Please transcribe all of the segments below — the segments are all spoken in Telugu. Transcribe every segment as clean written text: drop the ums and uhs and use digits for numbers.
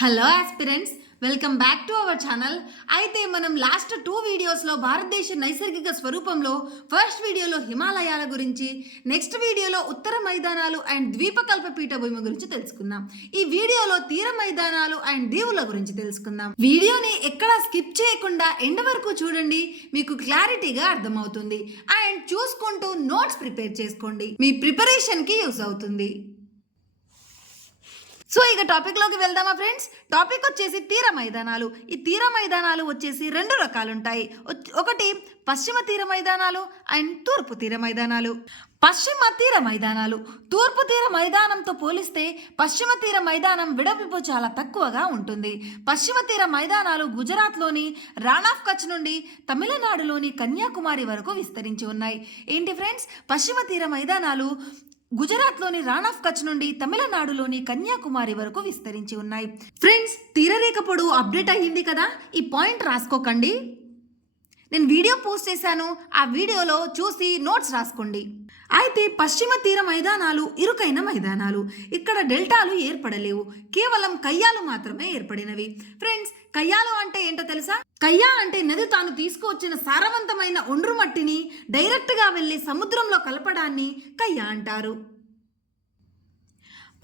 Hello aspirants, welcome back to our channel. అయితే మనం లాస్ట్ 2 వీడియోస్లో భారతదేశ నైసర్గిక స్వరూపంలో ఫస్ట్ వీడియోలో హిమాలయాల గురించి, నెక్స్ట్ వీడియోలో ఉత్తర మైదానాలు అండ్ ద్వీపకల్ప పీఠభూమి గురించి తెలుసుకున్నాం. ఈ వీడియోలో తీర మైదానాలు అండ్ దీవుల గురించి తెలుసుకుందాం. వీడియోని ఎక్కడా స్కిప్ చేయకుండా ఎండ్ వరకు చూడండి, మీకు క్లారిటీగా అర్థమవుతుంది. అండ్ చూసుకుంటూ నోట్స్ ప్రిపేర్ చేసుకోండి, మీ ప్రిపరేషన్కి యూస్ అవుతుంది. సో ఇక టాపిక్లోకి వెళ్దామా ఫ్రెండ్స్. టాపిక్ వచ్చేసి తీర మైదానాలు. ఈ తీర మైదానాలు వచ్చేసి 2 రకాలు ఉంటాయి. ఒకటి పశ్చిమ తీర మైదానాలు అండ్ తూర్పు తీర మైదానాలు. పశ్చిమ తీర మైదానాలు తూర్పు తీర మైదానంతో పోలిస్తే పశ్చిమ తీర మైదానం వెడల్పు చాలా తక్కువగా ఉంటుంది. పశ్చిమ తీర మైదానాలు గుజరాత్లోని రాణ్ ఆఫ్ కచ్ నుండి తమిళనాడులోని కన్యాకుమారి వరకు విస్తరించి ఉన్నాయి. ఏంటి ఫ్రెండ్స్, పశ్చిమ తీర మైదానాలు గుజరాత్లోని రాణ్ ఆఫ్ కచ్ నుండి తమిళనాడులోని కన్యాకుమారి వరకు విస్తరించి ఉన్నాయి. ఫ్రెండ్స్, తీరరేఖ పొడవు అప్డేట్ అయ్యింది కదా, ఈ పాయింట్ రాసుకోకండి. నేను వీడియో పోస్ట్ చేశాను, ఆ వీడియోలో చూసి నోట్స్ రాసుకోండి. అయితే పశ్చిమ తీర మైదానాలు ఇరుకైన మైదానాలు. ఇక్కడ డెల్టాలు ఏర్పడలేవు, కేవలం కయ్యాలు మాత్రమే ఏర్పడినవి. ఫ్రెండ్స్, కయ్యాలు అంటే ఏంటో తెలుసా? కయ్యా అంటే నది తాను తీసుకువచ్చిన సారవంతమైన ఒండ్రు మట్టిని డైరెక్ట్గా వెళ్ళి సముద్రంలో కలపడాన్ని కయ్యా అంటారు.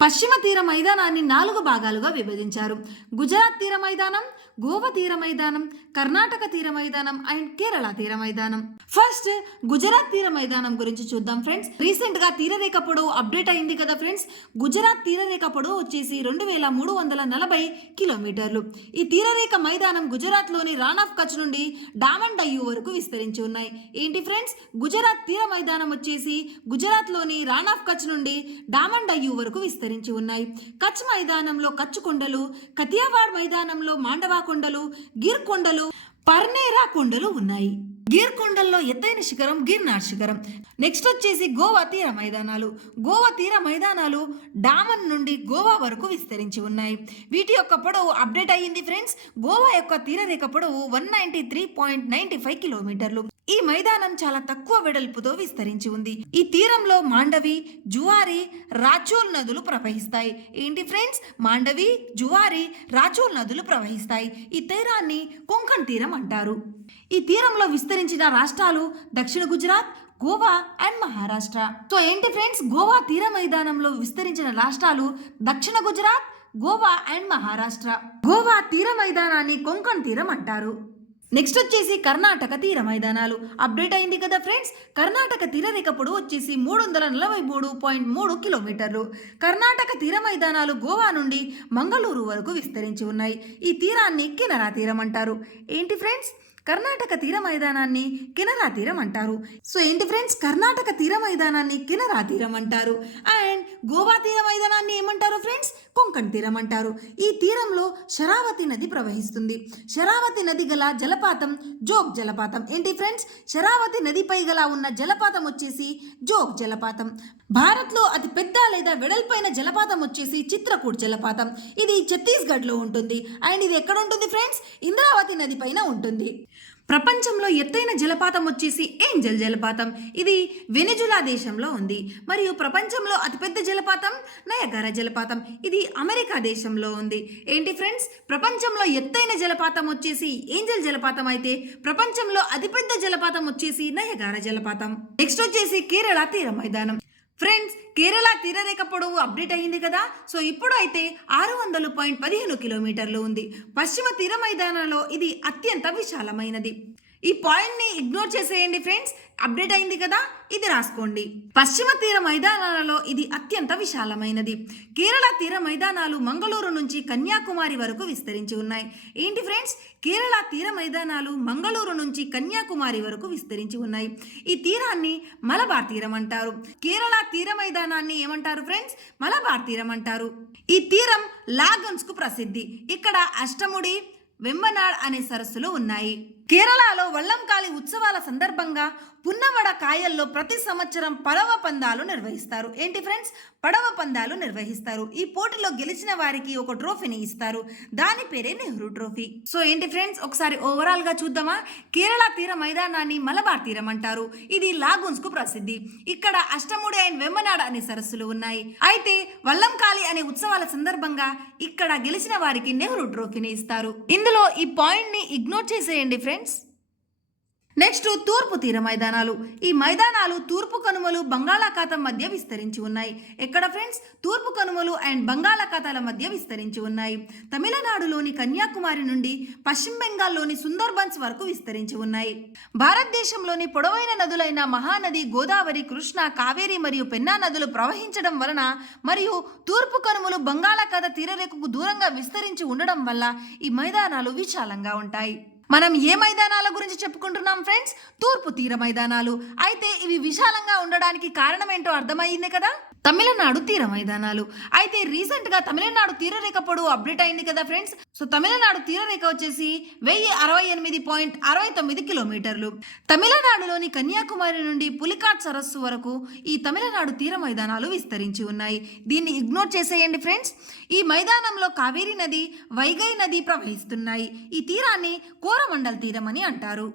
పశ్చిమ తీర మైదానాన్ని 4 భాగాలుగా విభజించారు. గుజరాత్ తీర మైదానం, గోవా తీర మైదానం, కర్ణాటక తీర మైదానం అండ్ కేరళ తీర మైదానం. ఫస్ట్ గుజరాత్ తీర మైదానం గురించి చూద్దాం ఫ్రెండ్స్. రీసెంట్ గా తీరరేఖ పొడవు అప్డేట్ అయింది కదా ఫ్రెండ్స్. గుజరాత్ తీరరేఖ పొడవు వచ్చేసి 2340 కిలోమీటర్లు. ఈ తీరరేఖ మైదానం గుజరాత్ లోని రాణ్ ఆఫ్ కచ్ నుండి డామన్ డయ్యూ వరకు విస్తరించి ఉన్నాయి. ఏంటి ఫ్రెండ్స్, గుజరాత్ తీర మైదానం వచ్చేసి గుజరాత్ లోని రాణ్ ఆఫ్ కచ్ నుండి డామన్ డయ్యూ వరకు విస్తరించి ఉన్నాయి. కచ్ మైదానంలో కచ్ కొండలు, కతియావాడ్ మైదానంలో మాండవా కొండలు, గిర్ కొండలు, పర్నేరా కొండలు ఉన్నాయి. గిర్ కొండల్లో ఎత్తైన శిఖరం గిర్నార్ శిఖరం. నెక్స్ట్ వచ్చేసి గోవా తీర మైదానాలు. గోవా తీర మైదానాలు డామన్ నుండి గోవా వరకు విస్తరించి ఉన్నాయి. వీటి యొక్క పొడవు అప్డేట్ అయ్యింది ఫ్రెండ్స్. గోవా యొక్క తీరరేఖ పొడవు 193.95 కిలోమీటర్లు. ఈ మైదానం చాలా తక్కువ వెడల్పుతో విస్తరించి ఉంది. ఈ తీరంలో మాండవి, జువారి, రాచోల్ నదులు ప్రవహిస్తాయి. ఏంటి ఫ్రెండ్స్, మాండవి, జువారి, రాచోల్ నదులు ప్రవహిస్తాయి. ఈ తీరాన్ని కొంకణ్ తీరం అంటారు. ఈ తీరంలో విస్తరించిన రాష్ట్రాలు దక్షిణ గుజరాత్, గోవా అండ్ మహారాష్ట్ర. సో ఏంటి ఫ్రెండ్స్, గోవా తీర మైదానంలో విస్తరించిన రాష్ట్రాలు దక్షిణ గుజరాత్, గోవా అండ్ మహారాష్ట్ర. గోవా తీర మైదానాన్ని కొంకణ్ తీరం అంటారు. నెక్స్ట్ వచ్చేసి కర్ణాటక తీర మైదానాలు. అప్డేట్ అయింది కదా ఫ్రెండ్స్. కర్ణాటక తీరరేఖ పొడవు వచ్చేసి 343.3 కిలోమీటర్లు. కర్ణాటక తీర మైదానాలు గోవా నుండి మంగళూరు వరకు విస్తరించి ఉన్నాయి. ఈ తీరాన్ని కినరా తీరం అంటారు. ఏంటి ఫ్రెండ్స్, కర్ణాటక తీర మైదానాన్ని కినరా తీరం అంటారు. సో ఏంటి ఫ్రెండ్స్, కర్ణాటక తీర మైదానాన్ని కినరా తీరం అంటారు. అండ్ గోవా తీర మైదానాన్ని ఏమంటారు ఫ్రెండ్స్, కొంకణ్ తీరం అంటారు. ఈ తీరంలో శరావతి నది ప్రవహిస్తుంది. శరావతి నది గల జలపాతం జోగ్ జలపాతం. ఏంటి ఫ్రెండ్స్, శరావతి నదిపై గల ఉన్న జలపాతం వచ్చేసి జోగ్ జలపాతం. భారత్లో అతి పెద్ద లేదా వెడల్పైన జలపాతం వచ్చేసి చిత్రకూట్ జలపాతం. ఇది ఛత్తీస్గఢ్లో ఉంటుంది. అండ్ ఇది ఎక్కడ ఉంటుంది ఫ్రెండ్స్, ఇంద్రావతి నది పైన ఉంటుంది. ప్రపంచంలో ఎత్తైన జలపాతం వచ్చేసి ఏంజల్ జలపాతం. ఇది వెనిజులా దేశంలో ఉంది. మరియు ప్రపంచంలో అతిపెద్ద జలపాతం నయగారా జలపాతం. ఇది అమెరికా దేశంలో ఉంది. ఏంటి ఫ్రెండ్స్, ప్రపంచంలో ఎత్తైన జలపాతం వచ్చేసి ఏంజల్ జలపాతం అయితే ప్రపంచంలో అతిపెద్ద జలపాతం వచ్చేసి నయగారా జలపాతం. నెక్స్ట్ వచ్చేసి కేరళ తీర మైదానం. ఫ్రెండ్స్, కేరళ తీరరేఖ పొడవు అప్డేట్ అయ్యింది కదా. సో ఇప్పుడు అయితే 600.15 కిలోమీటర్లు ఉంది. పశ్చిమ తీర మైదానంలో ఇది అత్యంత విశాలమైనది. ఈ పాయింట్ని ఇగ్నోర్ చేసేయండి ఫ్రెండ్స్. అప్డేట్ అయింది కదా, ఇది రాసుకోండి. పశ్చిమ తీర మైదానాలలో ఇది అత్యంత విశాలమైనది. కేరళ తీర మైదానాలు మంగళూరు నుంచి కన్యాకుమారి వరకు విస్తరించి ఉన్నాయి. ఏంటి ఫ్రెండ్స్, కేరళ తీర మైదానాలు మంగళూరు నుంచి కన్యాకుమారి వరకు విస్తరించి ఉన్నాయి. ఈ తీరాన్ని మలబార్ తీరం అంటారు. కేరళ తీర మైదానాన్ని ఏమంటారు ఫ్రెండ్స్, మలబార్ తీరం అంటారు. ఈ తీరం లాగన్స్ కు ప్రసిద్ధి. ఇక్కడ అష్టముడి, వెంబనాడ్ అనే సరస్సులు ఉన్నాయి. కేరళలో వల్లంకాళి ఉత్సవాల సందర్భంగా పున్నమడ కాయల్లో ప్రతి సంవత్సరం పడవ పందాలు నిర్వహిస్తారు. ఏంటి ఫ్రెండ్స్, పడవ పందాలు నిర్వహిస్తారు. ఈ పోటీలో గెలిచిన వారికి ఒక ట్రోఫీని ఇస్తారు. దాని పేరే నెహ్రూ ట్రోఫీ. సో ఏంటి ఫ్రెండ్స్, ఒకసారి ఓవరాల్ గా చూద్దామా. కేరళ తీర మైదానాన్ని మలబార్ తీరం అంటారు. ఇది లాగూన్స్ కు ప్రసిద్ధి. ఇక్కడ అష్టముడి అండ్ వెమ్మనాడ అనే సరస్సులు ఉన్నాయి. అయితే వల్లంకాళి అనే ఉత్సవాల సందర్భంగా ఇక్కడ గెలిచిన వారికి నెహ్రూ ట్రోఫీని ఇస్తారు. ఇందులో ఈ పాయింట్ ని ఇగ్నోర్ చేసేయండి ఫ్రెండ్స్. నెక్స్ట్ తూర్పు తీర మైదానాలు. ఈ మైదానాలు తూర్పు కనుమలు బంగాళాఖాతం మధ్య విస్తరించి ఉన్నాయి. ఎక్కడ ఫ్రెండ్స్, తూర్పు కనుమలు అండ్ బంగాళాఖాతాల మధ్య విస్తరించి ఉన్నాయి. తమిళనాడులోని కన్యాకుమారి నుండి పశ్చిమ బెంగాల్లోని సుందర్బన్స్ వరకు విస్తరించి ఉన్నాయి. భారతదేశంలోని పొడవైన నదులైన మహానది, గోదావరి, కృష్ణ, కావేరి మరియు పెన్నా నదులు ప్రవహించడం వలన మరియు తూర్పు కనుమలు బంగాళాఖాత తీరరేఖకు దూరంగా విస్తరించి ఉండడం వల్ల ఈ మైదానాలు విశాలంగా ఉంటాయి. మనం ఏ మైదానాల గురించి చెప్పుకుంటున్నాం ఫ్రెండ్స్, తూర్పు తీర మైదానాలు. అయితే ఇవి విశాలంగా ఉండడానికి కారణం ఏంటో అర్థమైంది కదా, తమిళనాడు తీర మైదానాలు. అయితే రీసెంట్ గా తమిళనాడు తీరరేఖ పొడవు అప్డేట్ అయింది కదా ఫ్రెండ్స్. సో తమిళనాడు తీరరేఖ వచ్చేసి 1068.69 కిలోమీటర్లు. తమిళనాడులోని కన్యాకుమారి నుండి పులికాట్ సరస్సు వరకు ఈ తమిళనాడు తీర మైదానాలు విస్తరించి ఉన్నాయి. దీన్ని ఇగ్నోర్ చేసేయండి ఫ్రెండ్స్. ఈ మైదానంలో కావేరీ నది, వైగై నది ప్రవహిస్తున్నాయి. ఈ తీరాన్ని కోరమండల్ తీరం అని అంటారు.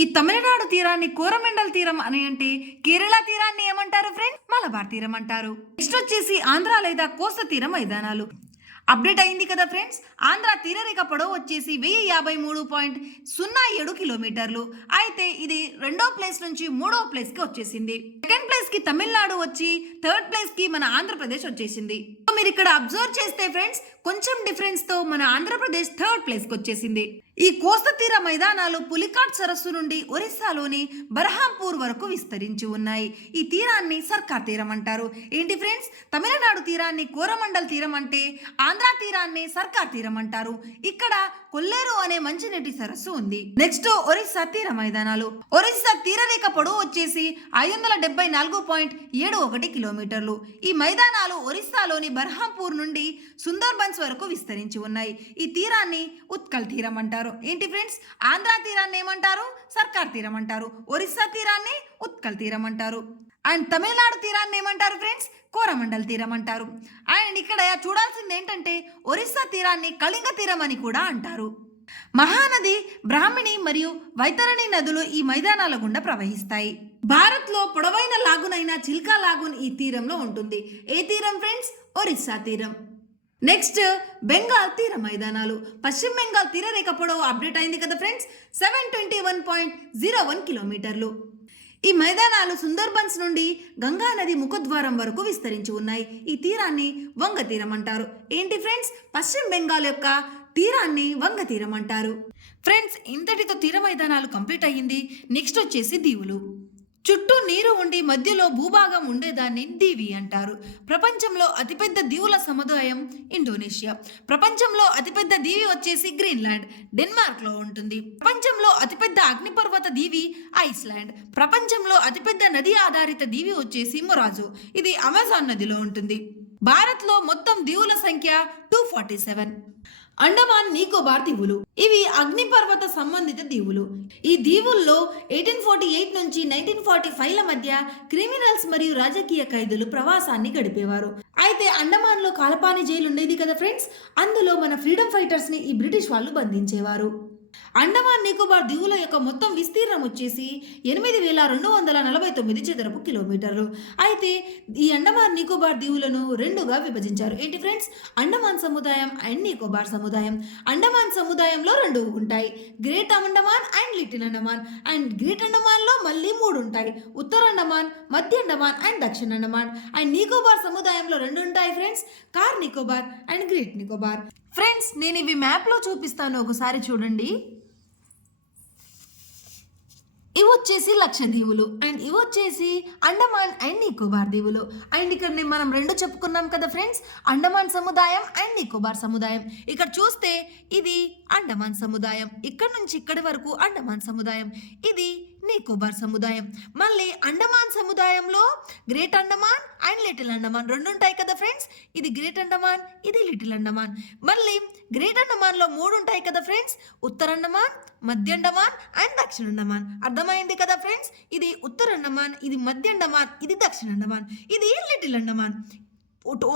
ఈ తమిళనాడు తీరాన్ని కోరమండల్ తీరం అని అంటే కేరళ తీరాన్ని ఏమంటారు ఫ్రెండ్, మలబార్ తీరం అంటారు. నెక్స్ట్ వచ్చేసి ఆంధ్ర లేదా కోస్తా తీర మైదానాలు. అప్డేట్ అయింది కదా ఫ్రెండ్స్. ఆంధ్ర తీరరేఖ పొడవు వచ్చేసి 1053.07 కిలోమీటర్లు. అయితే ఇది 2వ ప్లేస్ నుంచి 3వ ప్లేస్ కి వచ్చేసింది. సెకండ్ ప్లేస్ కి తమిళనాడు వచ్చి థర్డ్ ప్లేస్ కి మన ఆంధ్రప్రదేశ్ వచ్చేసింది. మీరు ఇక్కడ అబ్జర్వ్ చేస్తే ఫ్రెండ్స్, కొంచెం డిఫరెన్స్ తో మన ఆంధ్రప్రదేశ్ థర్డ్ ప్లేస్ కి వచ్చేసింది. ఈ కోస్తా తీర మైదానాలు పులికాట్ సరస్సు నుండి ఒరిస్సాలోని బర్హాంపూర్ వరకు విస్తరించి ఉన్నాయి. ఈ తీరాన్ని సర్కార్ తీరం అంటారు. ఏంటి ఫ్రెండ్స్, తమిళనాడు తీరాన్ని కోరమండల్ తీరం అంటే ఆంధ్ర తీరాన్ని సర్కార్ తీరం అంటారు. ఇక్కడ కొల్లేరు అనే మంచినీటి సరస్సు ఉంది. నెక్స్ట్ ఒరిస్సా తీర మైదానాలు. ఒరిస్సా తీరరేఖ పొడవు వచ్చేసి 574.71 కిలోమీటర్లు. ఈ మైదానాలు ఒరిస్సాలోని బర్హాంపూర్ నుండి సుందర్బన్స్ వరకు విస్తరించి ఉన్నాయి. ఈ తీరాన్ని ఉత్కల్ తీరం అంటారు. ఏంటి ఫ్రెండ్స్, ఆంధ్ర తీరాన్ని ఏమంటారు, సర్కార్ తీరం అంటారు. ఒరిస్సా తీరాన్ని ఉత్కల్ తీరం అంటారు. అండ్ తమిళనాడు తీరాన్ని ఏమంటారు ఫ్రెండ్స్, కోరమండల్ తీరం అంటారు. అండ్ ఇక్కడ చూడాల్సింది ఏంటంటే ఒరిస్సా తీరాన్ని కళింగ తీరం అని కూడా అంటారు. మహానది, బ్రాహ్మణి మరియు వైతరణి నదులు ఈ మైదానాల గుండా ప్రవహిస్తాయి. భారత్ లో పొడవైన లాగునైన చిల్కా లాగున్ ఈ తీరంలో ఉంటుంది. ఏ తీరం ఫ్రెండ్స్, ఒరిస్సా తీరం. నెక్స్ట్ బెంగాల్ తీర మైదానాలు. పశ్చిమ బెంగాల్ తీరరేఖ పొడవు అప్డేట్ అయింది కదా ఫ్రెండ్స్, 721.01 కిలోమీటర్లు. ఈ మైదానాలు సుందర్బన్స్ నుండి గంగా నది ముఖద్వారం వరకు విస్తరించి ఉన్నాయి. ఈ తీరాన్ని వంగ తీరం అంటారు. ఏంటి ఫ్రెండ్స్, పశ్చిమ బెంగాల్ యొక్క తీరాన్ని వంగ తీరం అంటారు. ఫ్రెండ్స్, ఇంతటితో తీర మైదానాలు కంప్లీట్ అయ్యింది. నెక్స్ట్ వచ్చేసి దీవులు. చుట్టూ నీరు ఉండి మధ్యలో భూభాగం ఉండేదాన్ని దీవి అంటారు. ప్రపంచంలో అతిపెద్ద దీవుల సముదాయం ఇండోనేషియా. ప్రపంచంలో అతిపెద్ద దీవి వచ్చేసి గ్రీన్లాండ్, డెన్మార్క్ లో ఉంటుంది. ప్రపంచంలో అతిపెద్ద అగ్నిపర్వత దీవి ఐస్లాండ్. ప్రపంచంలో అతిపెద్ద నది ఆధారిత దీవి వచ్చేసి మొరాజో, ఇది అమెజాన్ నదిలో ఉంటుంది. భారత్ లో మొత్తం దీవుల సంఖ్య 247. అండమాన్ నికోబార్ దీవులు. ఇవి అగ్నిపర్వత సంబంధిత దీవులు. ఈ దీవుల్లో 1848 నుంచి 1945ల మధ్య క్రిమినల్స్ మరియు రాజకీయ ఖైదీలు ప్రవాసాన్ని గడిపేవారు. అయితే అండమాన్ లో కాలపాని జైలు ఉండేది కదా ఫ్రెండ్స్, అందులో మన ఫ్రీడమ్ ఫైటర్స్ ని ఈ బ్రిటిష్ వాళ్ళు బంధించేవారు. అండమాన్ నికోబార్ దీవుల యొక్క మొత్తం విస్తీర్ణం వచ్చేసి 8,249 చదరపు కిలోమీటర్లు. అయితే ఈ అండమాన్ నికోబార్ దీవులను రెండుగా విభజించారు. ఏంటి ఫ్రెండ్స్, అండమాన్ సముదాయం అండ్ నికోబార్ సముదాయం. అండమాన్ సముదాయంలో 2 ఉంటాయి, great Andaman and little Andaman. And great Andaman లో మళ్ళీ 3 ఉంటాయి, ఉత్తర అండమాన్, మధ్య అండమాన్ అండ్ దక్షిణ అండమాన్. అండ్ నికోబార్ సముదాయంలో 2 ఉంటాయి friends, car Nicobar and great Nicobar. Friends, నేను ఇవి మ్యాప్ లో చూపిస్తాను, ఒకసారి చూడండి. ఇవి వచ్చేసి లక్షద్వీపులు అండ్ ఇవి వచ్చేసి అండమాన్ అండ్ నికోబార్ దీవులు. అండ్ ఇక్కడ మనం 2 చెప్పుకున్నాం కదా ఫ్రెండ్స్, అండమాన్ సముదాయం అండ్ నికోబార్ సముదాయం. ఇక్కడ చూస్తే ఇది అండమాన్ సముదాయం, ఇక్కడ నుంచి ఇక్కడి వరకు అండమాన్ సముదాయం, ఇది నికోబార్ సముదాయం. మళ్ళీ అండమాన్ సముదాయంలో great Andaman and little Andaman 2 ఉంటాయి కదా ఫ్రెండ్స్, ఇది గ్రేట్ అండమాన్, ఇది లిటిల్ అండమాన్. మళ్ళీ గ్రేట్ అండమాన్లో 3 ఉంటాయి కదా ఫ్రెండ్స్, ఉత్తర అండమాన్, మధ్య అండమాన్ అండ్ దక్షిణ అండమాన్. అర్థమైంది కదా ఫ్రెండ్స్, ఇది ఉత్తర అండమాన్, ఇది మధ్య అండమాన్, ఇది దక్షిణ అండమాన్, ఇది లిటిల్ అండమాన్.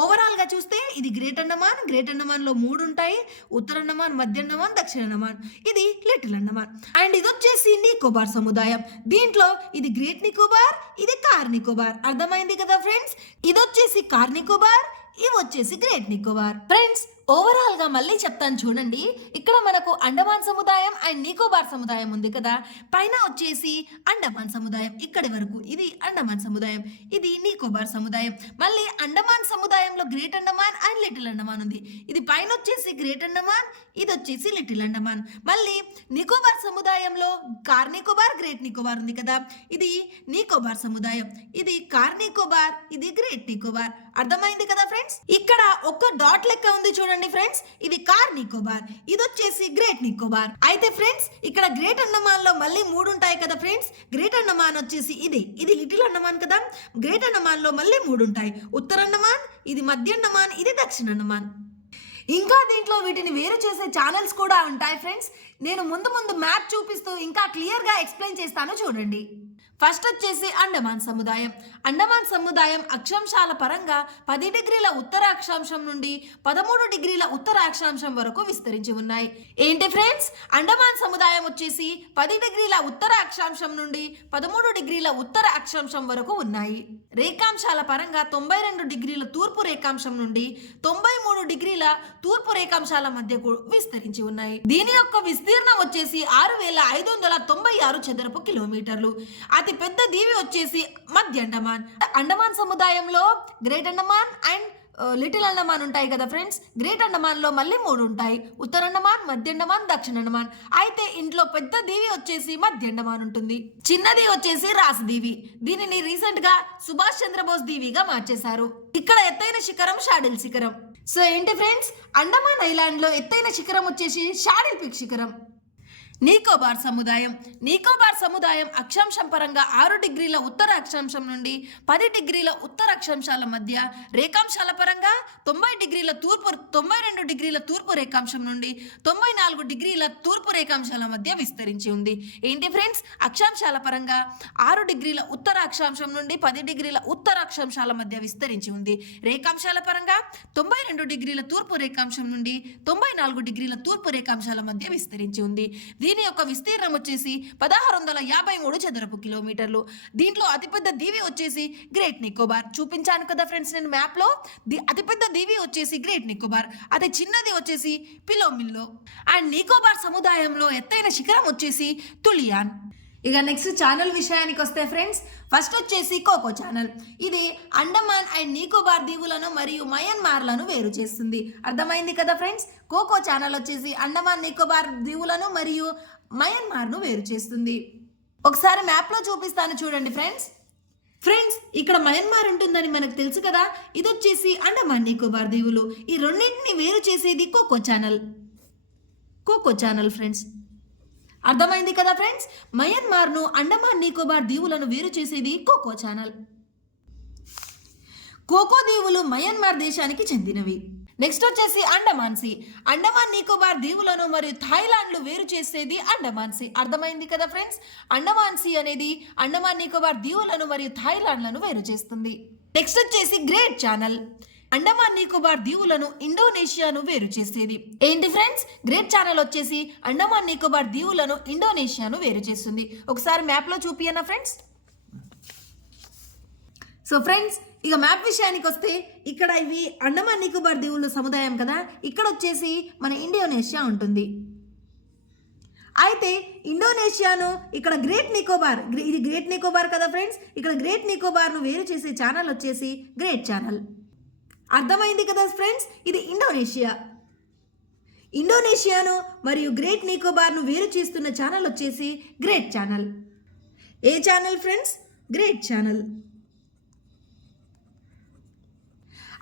ఓవరాల్గా చూస్తే ఇది గ్రేట్ అండమాన్, గ్రేట్ అండమాన్లో 3 ఉంటాయి, ఉత్తర అండమాన్, మధ్య అండమాన్, దక్షిణ అండమాన్, ఇది లిటిల్ అండమాన్. అండ్ ఇది వచ్చేసి నికోబార్ సముదాయం. దీంట్లో ఇది గ్రేట్ నికోబార్, ఇది కార్ నికోబార్. అర్థమైంది కదా ఫ్రెండ్స్, ఇది వచ్చేసి కార్ నికోబార్, ఇవి వచ్చేసి గ్రేట్ నికోబార్. ఫ్రెండ్స్ ఓవరాల్ గా మళ్ళీ చెప్తాను చూడండి. ఇక్కడ మనకు అండమాన్ సముదాయం అండ్ నికోబార్ సముదాయం ఉంది కదా, పైన వచ్చేసి అండమాన్ సముదాయం, ఇక్కడి వరకు ఇది అండమాన్ సముదాయం, ఇది నికోబార్ సముదాయం. మళ్ళీ అండమాన్ సముదాయంలో great Andaman and little Andaman ఉంది. ఇది పైన వచ్చేసి గ్రేట్ అండమాన్, ఇది వచ్చేసి లిటిల్ అండమాన్. మళ్ళీ నికోబార్ సముదాయంలో కార్ నికోబార్, గ్రేట్ నికోబార్ ఉంది కదా, ఇది నికోబార్ సముదాయం, ఇది కార్ నికోబార్, ఇది గ్రేట్ నికోబార్. అర్థమైంది కదా ఫ్రెండ్స్, ఇక్కడ ఒక డాట్ లెక్క ఉంది చూడండి ఫ్రెండ్స్, ఇది కార్ నికోబార్, ఇది వచ్చేసి గ్రేట్ నికోబార్. అయితే ఫ్రెండ్స్ ఇక్కడ గ్రేట్ అండమాన్ లో మళ్ళీ 3 ఉంటాయి కదా ఫ్రెండ్స్. గ్రేట్ అండమాన్ వచ్చేసి ఇది లిటిల్ అండమాన్ కదా, గ్రేట్ అండమాన్ లో మళ్ళీ 3 ఉంటాయి, ఉత్తర అండమాన్, ఇది మధ్య అండమాన్, ఇది దక్షిణ అండమాన్. ఇంకా దీంట్లో వీటిని వేరు చేసే ఛానల్స్ కూడా ఉంటాయి ఫ్రెండ్స్. నేను ముందు మ్యాప్ చూపిస్తూ ఇంకా క్లియర్గా ఎక్స్ప్లెయిన్ చేస్తాను చూడండి. ఫస్ట్ వచ్చేసి అండమాన్ సముదాయం. అండమాన్ సముదాయం అక్షాంశాల పరంగా 10 డిగ్రీల ఉత్తర అక్షాంశం నుండి 13 డిగ్రీల ఉత్తర అక్షాంశం వరకు విస్తరించి ఉన్నాయి. ఏంటి ఫ్రెండ్స్, అండమాన్ సముదాయం వచ్చేసి 10 డిగ్రీల ఉత్తర అక్షాంశం నుండి 13 డిగ్రీల ఉత్తర అక్షాంశం వరకు ఉన్నాయి. రేఖాంశాల పరంగా 92 డిగ్రీల తూర్పు రేఖాంశం నుండి 93 డిగ్రీల తూర్పు రేఖాంశాల మధ్య విస్తరించి ఉన్నాయి. దీని యొక్క విస్తీర్ణం వచ్చేసి 6596 చదరపు కిలోమీటర్లు. అతి పెద్ద దీవి వచ్చేసి మధ్య అండమాన్. అండమాన్ సముదాయంలో great Andaman and little Andaman ఉంటాయి కదా ఫ్రెండ్స్. గ్రేట్ అండమాన్ లో మళ్ళీ 3 ఉంటాయి, ఉత్తర అండమాన్, మధ్య అండమాన్, దక్షిణ అండమాన్. అయితే ఇంట్లో పెద్ద దీవి వచ్చేసి మధ్య అండమాన్ ఉంటుంది, చిన్నది వచ్చేసి రాస్ దీవి. దీనిని రీసెంట్ గా సుభాష్ చంద్రబోస్ దీవిగా మార్చేశారు. ఇక్కడ ఎత్తైన శిఖరం షాడిల్ శిఖరం. సో ఏంటి ఫ్రెండ్స్, అండమాన్ ఐలాండ్ లో ఎత్తైన శిఖరం వచ్చేసి షాడిల్ పీక్ శిఖరం. నికోబార్ సముదాయం. నికోబార్ సముదాయం అక్షాంశం పరంగా 6 డిగ్రీల ఉత్తర అక్షాంశం నుండి 10 డిగ్రీల ఉత్తర అక్షాంశాల మధ్య, రేఖాంశాల పరంగా 92 డిగ్రీల తూర్పు రేఖాంశం నుండి 94 డిగ్రీల తూర్పు రేఖాంశాల మధ్య విస్తరించి ఉంది. ఏంటి ఫ్రెండ్స్, అక్షాంశాల పరంగా 6 డిగ్రీల ఉత్తర అక్షాంశం నుండి 10 డిగ్రీల ఉత్తర అక్షాంశాల మధ్య విస్తరించి ఉంది. రేఖాంశాల పరంగా 92 డిగ్రీల తూర్పు రేఖాంశం నుండి 94 డిగ్రీల తూర్పు రేఖాంశాల మధ్య విస్తరించి ఉంది. దీని యొక్క విస్తీర్ణం వచ్చేసి 1653 చదరపు కిలోమీటర్లు. దీంట్లో అతిపెద్ద దీవి వచ్చేసి గ్రేట్ నికోబార్. చూపించాను కదా ఫ్రెండ్స్ నేను మ్యాప్ లో, అతిపెద్ద దీవి వచ్చేసి గ్రేట్ నికోబార్, అతి చిన్నది వచ్చేసి పిలోమిల్లో. అండ్ నికోబార్ సముదాయంలో ఎత్తైన శిఖరం వచ్చేసి తులియాన్. ఇక నెక్స్ట్ ఛానల్ విషయానికి వస్తే ఫ్రెండ్స్, ఫస్ట్ వచ్చేసి కోకో ఛానల్. ఇది అండమాన్ అండ్ నికోబార్ దీవులను మరియు మయన్మార్లను వేరు చేస్తుంది. అర్థమైంది కదా ఫ్రెండ్స్, కోకో ఛానల్ వచ్చేసి అండమాన్ నికోబార్ దీవులను మరియు మయన్మార్ను వేరు చేస్తుంది. ఒకసారి మ్యాప్లో చూపిస్తాను చూడండి ఫ్రెండ్స్ ఇక్కడ మయన్మార్ ఉంటుందని మనకు తెలుసు కదా, ఇది వచ్చేసి అండమాన్ నికోబార్ దీవులు. ఈ రెండింటిని వేరు చేసేది కోకో ఛానల్ ఫ్రెండ్స్. అర్థమైంది కదా ఫ్రెండ్స్, మయన్మార్ను అండమాన్ నికోబార్ దీవులను వేరు చేసేది కోకో ఛానల్. కోకో దీవులు మయన్మార్ దేశానికి చెందినవి. నెక్స్ట్ వచ్చేసి అండమాన్ సీ. అండమాన్ నికోబార్ దీవులను మరియు థాయిలాండ్లు వేరు చేసేది అండమాన్ సీ. అర్థమైంది కదా ఫ్రెండ్స్, అండమాన్ సీ అనేది అండమాన్ నికోబార్ దీవులను మరియు థాయిలాండ్లను వేరు చేస్తుంది. నెక్స్ట్ వచ్చేసి గ్రేట్ ఛానల్. అండమాన్ నికోబార్ దీవులను ఇండోనేషియాను వేరు చేసేది. ఏంటి ఫ్రెండ్స్, గ్రేట్ ఛానల్ వచ్చేసి అండమాన్ నికోబార్ దీవులను ఇండోనేషియాను వేరు చేస్తుంది. ఒకసారి మ్యాప్లో చూపియనా ఫ్రెండ్స్. సో ఫ్రెండ్స్ ఇక మ్యాప్ విషయానికి వస్తే, ఇక్కడ ఇవి అండమాన్ నికోబార్ దీవుల సముదాయం కదా, ఇక్కడ వచ్చేసి మన ఇండోనేషియా ఉంటుంది. అయితే ఇండోనేషియాను ఇక్కడ గ్రేట్ నికోబార్, ఇది గ్రేట్ నికోబార్ కదా ఫ్రెండ్స్, ఇక్కడ గ్రేట్ నికోబార్ను వేరు చేసే ఛానల్ వచ్చేసి గ్రేట్ ఛానల్. అర్థమైంది కదా ఫ్రెండ్స్, ఇది ఇండోనేషియాను మరియు గ్రేట్ నికోబార్ను వేరు చేస్తున్న ఛానల్ వచ్చేసి గ్రేట్ ఛానల్. ఏ ఛానల్ ఫ్రెండ్స్, గ్రేట్ ఛానల్.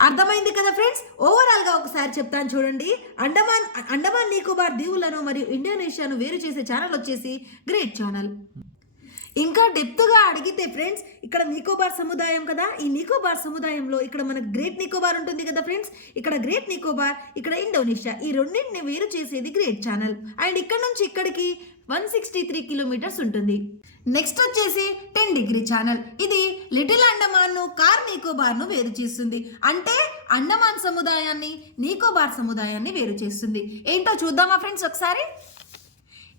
అర్థమైంది కదా ఫ్రెండ్స్, ఓవరాల్గా ఒకసారి చెప్తాను చూడండి. అండమాన్ నికోబార్ దీవులను మరియు ఇండోనేషియాను వేరు చేసే ఛానల్ వచ్చేసి గ్రేట్ ఛానల్. ఇంకా డెప్త్గా అడిగితే ఫ్రెండ్స్, ఇక్కడ నికోబార్ సముదాయం కదా, ఈ నికోబార్ సముదాయంలో ఇక్కడ మనకు గ్రేట్ నికోబార్ ఉంటుంది కదా ఫ్రెండ్స్, ఇక్కడ గ్రేట్ నికోబార్, ఇక్కడ ఇండోనేషియా, ఈ రెండింటిని వేరు చేసేది గ్రేట్ ఛానల్. అండ్ ఇక్కడ నుంచి ఇక్కడికి 163 కిలోమీటర్స్ ఉంటుంది. నెక్స్ట్ వచ్చేసి 10 డిగ్రీ ఛానల్. ఇది లిటిల్ అండమాన్ కార్ నికోబార్ను వేరు చేస్తుంది. అంటే అండమాన్ సముదాయాన్ని నికోబార్ సముదాయాన్ని వేరు చేస్తుంది. ఏంటో చూద్దామా ఫ్రెండ్స్ ఒకసారి.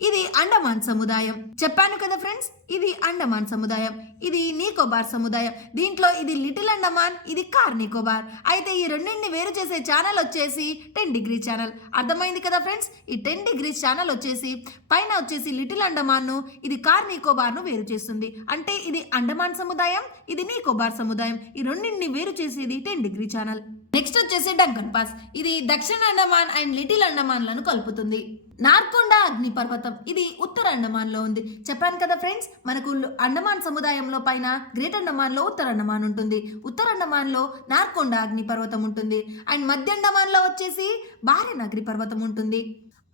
ఇది అండమాన్ సముదాయం చెప్పాను కదా ఫ్రెండ్స్, ఇది అండమాన్ సముదాయం, ఇది నికోబార్ సముదాయం. దీంట్లో ఇది లిటిల్ అండమాన్, ఇది కార్ నికోబార్. అయితే ఈ రెండింటిని వేరు చేసే ఛానల్ వచ్చేసి 10 డిగ్రీ ఛానల్. అర్థమైంది కదా ఫ్రెండ్స్, ఈ 10 డిగ్రీ ఛానల్ వచ్చేసి పైన వచ్చేసి లిటిల్ అండమాన్ను, ఇది కార్ నికోబార్ను వేరు చేస్తుంది. అంటే ఇది అండమాన్ సముదాయం, ఇది నికోబార్ సముదాయం. ఈ రెండింటిని వేరు చేసేది 10 డిగ్రీ ఛానల్. నెక్స్ట్ వచ్చేసి డంకన్ పాస్. ఇది దక్షిణ అండమాన్ అండ్ లిటిల్ అండమాన్లను కలుపుతుంది. నార్కొండా అగ్నిపర్వతం, ఇది ఉత్తర అండమాన్లో ఉంది. చెప్పాను కదా ఫ్రెండ్స్, మనకు అండమాన్ సముదాయంలో పైన గ్రేట్ అండమాన్లో ఉత్తర అండమాన్ ఉంటుంది. ఉత్తర అండమాన్లో నార్కొండా అగ్నిపర్వతం ఉంటుంది. అండ్ మధ్య అండమాన్లో వచ్చేసి బారెన్ అగ్నిపర్వతం ఉంటుంది.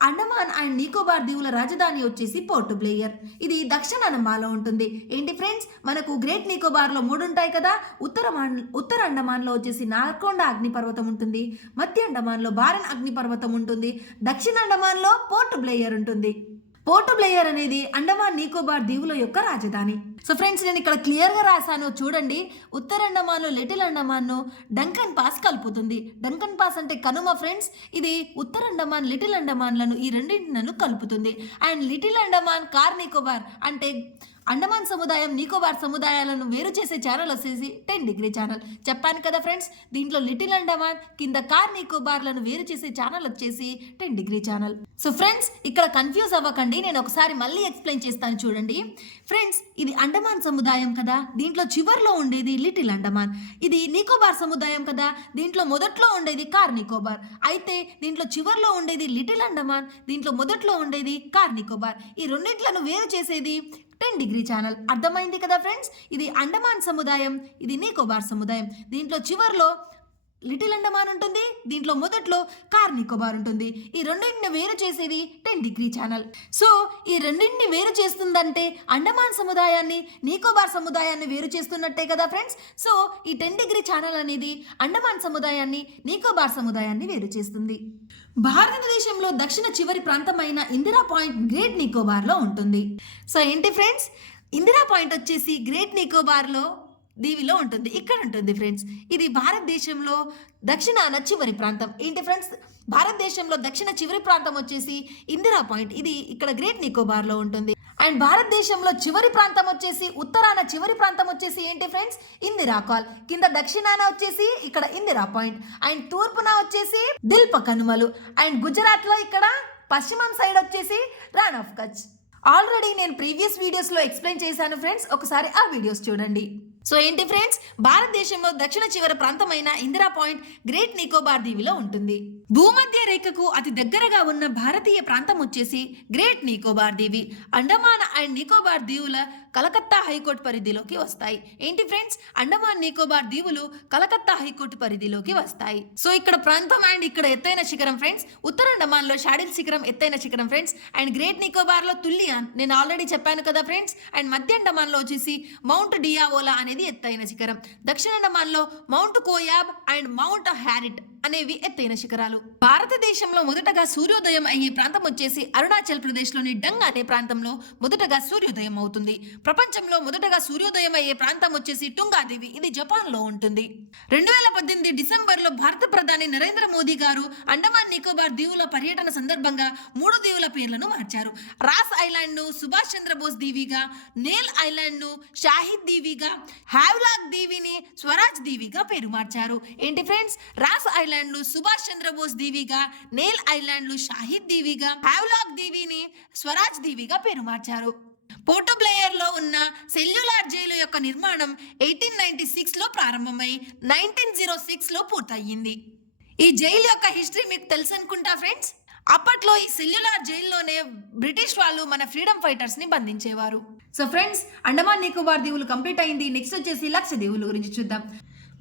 అండమాన్ అండ్ నికోబార్ దీవుల రాజధాని వచ్చేసి పోర్ట్ బ్లేయర్. ఇది దక్షిణ అండమాన్లో ఉంటుంది. ఏంటి ఫ్రెండ్స్, మనకు గ్రేట్ నికోబార్లో 3 ఉంటాయి కదా. ఉత్తర అండమాన్లో వచ్చేసి నార్కొండా అగ్నిపర్వతం ఉంటుంది. మధ్య అండమాన్లో బారెన్ అగ్నిపర్వతం ఉంటుంది. దక్షిణ అండమాన్లో పోర్ట్ బ్లేయర్ ఉంటుంది. పోర్ట్ బ్లేయర్ అనేది అండమాన్ నికోబార్ దీవుల యొక్క రాజధాని. సో ఫ్రెండ్స్, నేను ఇక్కడ క్లియర్గా రాశాను చూడండి. ఉత్తర Andaman little Andaman Duncan pass కలుపుతుంది. డంకన్ పాస్ అంటే కనుమ ఫ్రెండ్స్. ఇది ఉత్తర అండమాన్ లిటిల్ అండమాన్లను ఈ రెండింటిని కలుపుతుంది. And little Andaman car Nicobar అంటే అండమాన్ సముదాయం నికోబార్ సముదాయాలను వేరు చేసే ఛానల్ వచ్చేసి 10 డిగ్రీ ఛానల్. చెప్పాను కదా ఫ్రెండ్స్, దీంట్లో లిటిల్ అండమాన్ కింద కార్ నికోబార్లను వేరు చేసే ఛానల్ వచ్చేసి 10 డిగ్రీ ఛానల్. సో ఫ్రెండ్స్, ఇక్కడ కన్ఫ్యూజ్ అవ్వకండి, నేను ఒకసారి మళ్ళీ ఎక్స్ప్లెయిన్ చేస్తాను చూడండి. ఫ్రెండ్స్, ఇది అండమాన్ సముదాయం కదా, దీంట్లో చివర్లో ఉండేది లిటిల్ అండమాన్. ఇది నికోబార్ సముదాయం కదా, దీంట్లో మొదట్లో ఉండేది కార్ నికోబార్. అయితే దీంట్లో చివర్లో ఉండేది లిటిల్ అండమాన్, దీంట్లో మొదట్లో ఉండేది కార్ నికోబార్. ఈ రెండింటిలను వేరు చేసేది 10 డిగ్రీ ఛానల్. అర్థమైంది కదా ఫ్రెండ్స్, ఇది అండమాన్ సముదాయం, ఇది నికోబార్ సముదాయం. దీంట్లో చివర్లో లిటిల్ అండమాన్ ఉంటుంది, దీంట్లో మొదట్లో కార్ నికోబార్ ఉంటుంది. ఈ రెండింటిని వేరు చేసేది 10 డిగ్రీ ఛానల్. సో ఈ రెండింటిని వేరు చేస్తుందంటే అండమాన్ సముదాయాన్ని నికోబార్ సముదాయాన్ని వేరు చేస్తున్నట్టే కదా ఫ్రెండ్స్. సో ఈ 10 డిగ్రీ ఛానల్ అనేది అండమాన్ సముదాయాన్ని నికోబార్ సముదాయాన్ని వేరు చేస్తుంది. భారతదేశంలో దక్షిణ చివరి ప్రాంతమైన ఇందిరా పాయింట్ గ్రేట్ నికోబార్లో ఉంటుంది. సో ఏంటి ఫ్రెండ్స్, ఇందిరా పాయింట్ వచ్చేసి గ్రేట్ నికోబార్లో దీవిలో ఉంటుంది. ఇక్కడ ఉంటుంది ఫ్రెండ్స్. ఇది భారతదేశంలో దక్షిణాన చివరి ప్రాంతం. ఏంటి ఫ్రెండ్స్, భారతదేశంలో దక్షిణ చివరి ప్రాంతం వచ్చేసి ఇందిరా పాయింట్. ఇది ఇక్కడ గ్రేట్ నికోబార్లో ఉంటుంది. అండ్ భారతదేశంలో చివరి ప్రాంతం వచ్చేసి ఉత్తరాన చివరి ప్రాంతం వచ్చేసి ఏంటి ఫ్రెండ్స్, ఇందిరా కాల్. కింద దక్షిణాన వచ్చేసి ఇక్కడ ఇందిరా పాయింట్. అండ్ తూర్పున వచ్చేసి దిల్ప కనుమలు. అండ్ గుజరాత్లో ఇక్కడ పశ్చిమం సైడ్ వచ్చేసి రాన్ ఆఫ్ కచ్. ఆల్రెడీ నేను ప్రీవియస్ వీడియోస్లో ఎక్స్ప్లెయిన్ చేశాను ఫ్రెండ్స్, ఒకసారి ఆ వీడియోస్ చూడండి. సో ఏంటి ఫ్రెండ్స్, భారతదేశంలో దక్షిణ చివరి ప్రాంతమైన ఇందిరా పాయింట్ గ్రేట్ నికోబార్ దీవిలో ఉంటుంది. భూమధ్య రేఖకు అతి దగ్గరగా ఉన్న భారతీయ ప్రాంతం వచ్చేసి గ్రేట్ నికోబార్ దీవి. అండమాన్ అండ్ నికోబార్ దీవుల కలకత్తా హైకోర్టు పరిధిలోకి వస్తాయి. ఏంటి ఫ్రెండ్స్, అండమాన్ నికోబార్ దీవులు కలకత్తా హైకోర్టు పరిధిలోకి వస్తాయి. సో ఇక్కడ ప్రాంతం అండ్ ఇక్కడ ఎత్తైన శిఖరం ఫ్రెండ్స్. ఉత్తర అండమాన్ లో షాడిల్ శిఖరం ఎత్తైన శిఖరం ఫ్రెండ్స్. అండ్ గ్రేట్ నికోబార్ లో తుల్లియాన్ నేను ఆల్రెడీ చెప్పాను కదా ఫ్రెండ్స్. అండ్ మధ్య అండమాన్ లో వచ్చేసి మౌంట్ డియావోలా అనేది ఎత్తైన శిఖరం. దక్షిణ అండమాన్ లో మౌంట్ కోయాబ్ అండ్ మౌంట్ హ్యారిట్ అనేవి ఎత్తైన శిఖరాలు. భారతదేశంలో మొదటగా సూర్యోదయం అయ్యే ప్రాంతం వచ్చేసి అరుణాచల్ ప్రదేశ్ లోని డంగ్ అనే ప్రాంతంలో మొదటగా సూర్యోదయం అవుతుంది. ప్రపంచంలో మొదటగా సూర్యోదయం అయ్యే ప్రాంతం వచ్చేసి టుంగాదేవి. ఇది జపాన్ లో ఉంటుంది. 2018 డిసెంబర్ లో భారత ప్రధాని నరేంద్ర మోదీ గారు అండమాన్ నికోబార్ దీవుల పర్యటన సందర్భంగా 3 దీవుల పేర్లను మార్చారు. రాస్ ఐలాండ్ ను సుభాష్ చంద్రబోస్ దీవిగా, నేల్ ఐలాండ్ ను షాహిద్ దీవిగా, హ్యావ్లాక్ దీవిని స్వరాజ్ దీవిగా పేరు మార్చారు. ఏంటి ఫ్రెండ్స్, రాస్ ఐలాండ్ ను సుభాష్ చంద్రబోస్ దీవిగా, నేల్ ఐలాండ్ ను షాహిద్ దీవిగా, హ్యావ్లాక్ దీవిని స్వరాజ్ దీవిగా పేరు మార్చారు. పోర్ట్ బ్లేయర్ లో ఉన్న సెల్యులార్ జైలు యొక్క నిర్మాణం 1896 లో ప్రారంభమై 1906 లో పూర్తయింది. ఈ జైలు యొక్క హిస్టరీ మీకు తెలుసు అనుకుంటా ఫ్రెండ్స్. అప్పట్లో ఈ సెల్యులార్ జైల్లోనే బ్రిటిష్ వాళ్ళు మన ఫ్రీడమ్ ఫైటర్స్ ని బంధించేవారు. సో ఫ్రెండ్స్, అండమాన్ నికోబార్ దీవులు కంప్లీట్ అయింది. నెక్స్ట్ వచ్చేసి లక్షద్వీపుల గురించి చూద్దాం.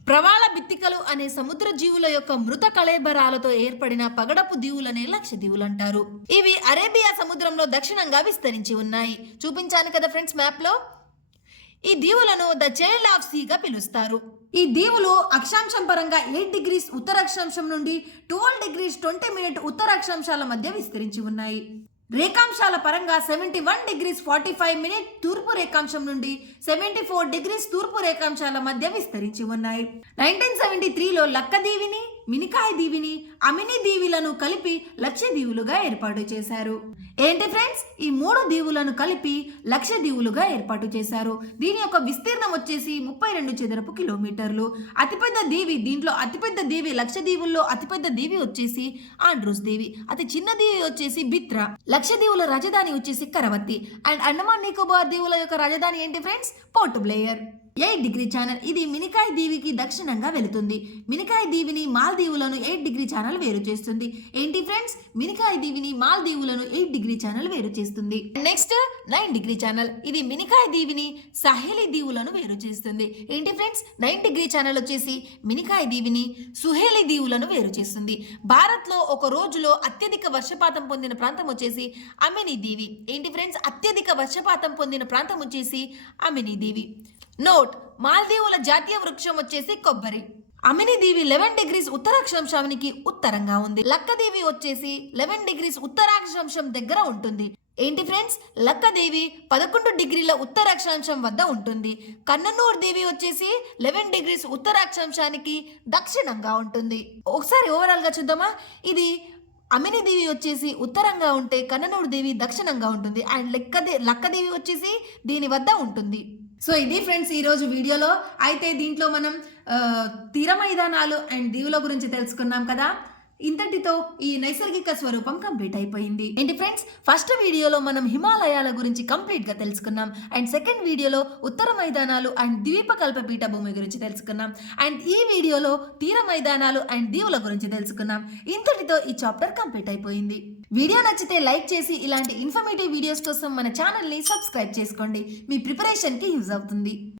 ప్రవాళ బిత్తికలు అనే సముద్ర జీవుల యొక్క మృత కళేబరాలతో ఏర్పడిన పగడపు దీవులనే లక్షద్వీపులు అంటారు. ఇవి అరేబియా సముద్రంలో దక్షిణంగా విస్తరించి ఉన్నాయి. చూపించాను కదా ఫ్రెండ్స్ మ్యాప్ లో. ఈ దీవులను ద చైల్డ్ ఆఫ్ సీగా పిలుస్తారు. ఈ దీవులు అక్షాంశం పరంగా 8 డిగ్రీస్ ఉత్తర అక్షాంశం నుండి 12 డిగ్రీస్ 20 మినిట్ ఉత్తర అక్షాంశాల మధ్య విస్తరించి ఉన్నాయి. రేఖాంశాల పరంగా 71 డిగ్రీస్ 45 మినిట్ తూర్పు రేఖాంశం నుండి 74 డిగ్రీస్ తూర్పు రేఖాంశాల మధ్య విస్తరించి ఉన్నాయి. 1973లో లక్కదీవిని, మినికాయ్ దీవిని, అమిని దీవులను కలిపి లక్షద్వీపులుగా ఏర్పాటు చేశారు. ఏంటి ఫ్రెండ్స్, ఈ 3 దీవులను కలిపి లక్షద్వీపులుగా ఏర్పాటు చేశారు. దీని యొక్క విస్తీర్ణం వచ్చేసి 32 చదరపు కిలోమీటర్లు. అతిపెద్ద దీవి, దీంట్లో అతిపెద్ద దీవి లక్షద్వీపుల్లో అతిపెద్ద దీవి వచ్చేసి ఆండ్రూస్ దీవి, అతి చిన్న దీవి వచ్చేసి బిత్రా. లక్షద్వీపుల రాజధాని వచ్చేసి కరవత్తి అండ్ అండమాన్ నికోబార్ దీవుల యొక్క రాజధాని ఏంటి friends, port Blair. 8 degree channel, ఇది మినికాయ్ దీవికి దక్షిణంగా వెళుతుంది. మినికాయ్ దీవిని మాల్దీవులను 8 డిగ్రీ ఛానల్ వేరు చేస్తుంది. ఏంటి ఫ్రెండ్స్, మినికాయ్ దీవిని మాల్దీవులను 8 డిగ్రీ ఛానల్ వేరు చేస్తుంది. నెక్స్ట్ 9 డిగ్రీ ఛానల్, ఇది మినికాయ్ దీవిని సహేలీ దీవులను వేరు చేస్తుంది. ఏంటి ఫ్రెండ్స్, 9 డిగ్రీ ఛానల్ వచ్చేసి మినికాయ్ దీవిని సుహేలీ దీవులను వేరు చేస్తుంది. భారత్లో ఒక రోజులో అత్యధిక వర్షపాతం పొందిన ప్రాంతం వచ్చేసి అమిని దీవి. ఏంటి ఫ్రెండ్స్, అత్యధిక వర్షపాతం పొందిన ప్రాంతం వచ్చేసి అమిని దీవి. నోట్, మాల్దీవుల జాతీయ వృక్షం వచ్చేసి కొబ్బరి. అమిని దీవి 11 డిగ్రీస్ ఉత్తరాక్షాంశానికి ఉత్తరంగా ఉంది. లక్కదీవి వచ్చేసి 11 డిగ్రీస్ ఉత్తరాక్షాంశం దగ్గర ఉంటుంది. ఏంటి ఫ్రెండ్స్, లక్కదేవి 11 డిగ్రీల ఉత్తరాక్షాంశం వద్ద ఉంటుంది. కన్ననూర్ దేవి వచ్చేసి 11 డిగ్రీస్ ఉత్తరాక్షాంశానికి దక్షిణంగా ఉంటుంది. ఒకసారి ఓవరాల్ గా చూద్దామా. ఇది అమిని దేవి వచ్చేసి ఉత్తరంగా ఉంటే కన్ననూర్ దేవి దక్షిణంగా ఉంటుంది అండ్ లక్కదేవి వచ్చేసి దీని వద్ద ఉంటుంది. సో ఇది ఫ్రెండ్స్ ఈరోజు వీడియోలో. అయితే దీంట్లో మనం తీర మైదానాలు అండ్ దీవుల గురించి తెలుసుకున్నాం కదా. ఇంతటితో ఈ నైసర్గిక స్వరూపం కంప్లీట్ అయిపోయింది. ఏంటి ఫ్రెండ్స్, ఫస్ట్ వీడియోలో మనం హిమాలయాల గురించి కంప్లీట్ గా తెలుసుకున్నాం అండ్ సెకండ్ వీడియోలో ఉత్తర మైదానాలు అండ్ ద్వీపకల్ప పీఠభూమి గురించి తెలుసుకున్నాం అండ్ ఈ వీడియోలో తీర మైదానాలు అండ్ దీవుల గురించి తెలుసుకున్నాం. ఇంతటితో ఈ చాప్టర్ కంప్లీట్ అయిపోయింది. వీడియో నచ్చితే లైక్ చేసి ఇలాంటి ఇన్ఫర్మేటివ్ వీడియోస్ కోసం మన ఛానల్ని సబ్స్క్రైబ్ చేసుకోండి. మీ ప్రిపరేషన్కి యూజ్ అవుతుంది.